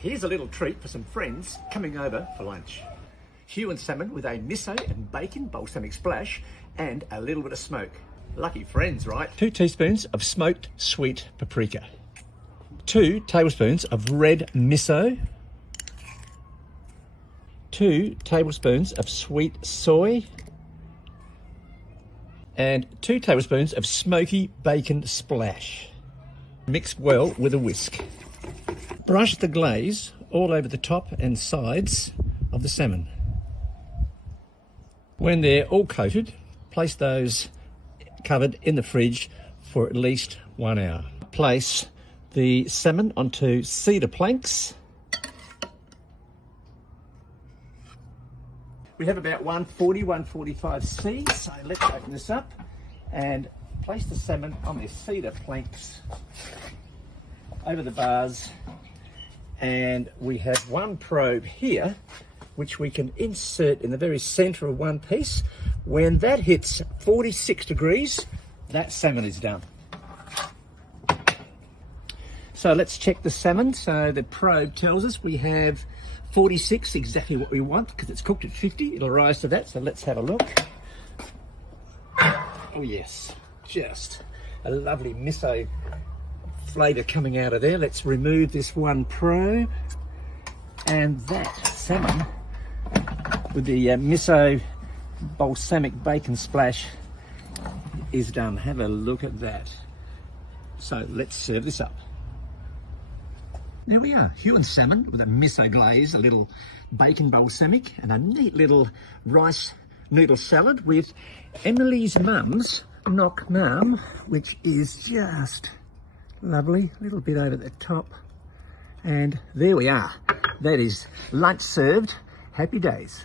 Here's a little treat for some friends coming over for lunch. Huon salmon with a miso and bacon balsamic splash and a little bit of smoke. Lucky friends, right? 2 teaspoons of smoked sweet paprika. 2 tablespoons of red miso. 2 tablespoons of sweet soy. And 2 tablespoons of smoky bacon splash. Mix well with a whisk. Brush the glaze all over the top and sides of the salmon. When they're all coated, place those covered in the fridge for at least 1 hour. Place the salmon onto cedar planks. We have about 140, 145 C, so let's open this up and place the salmon on the cedar planks over the bars. And we have one probe here, which we can insert in the very center of one piece. When that hits 46 degrees, that salmon is done. So let's check the salmon. So the probe tells us we have 46, exactly what we want, because it's cooked at 50. It'll rise to that, so let's have a look. Oh yes, just a lovely miso flavour coming out of there. Let's remove this one probe, and that salmon with the miso balsamic bacon splash is done. Have a look at that. So let's serve this up. There we are, Huon salmon with a miso glaze, a little bacon balsamic, and a neat little rice noodle salad with Emily's mum's knock nam, which is just lovely. A little bit over the top. And there we are. That is lunch served. Happy days.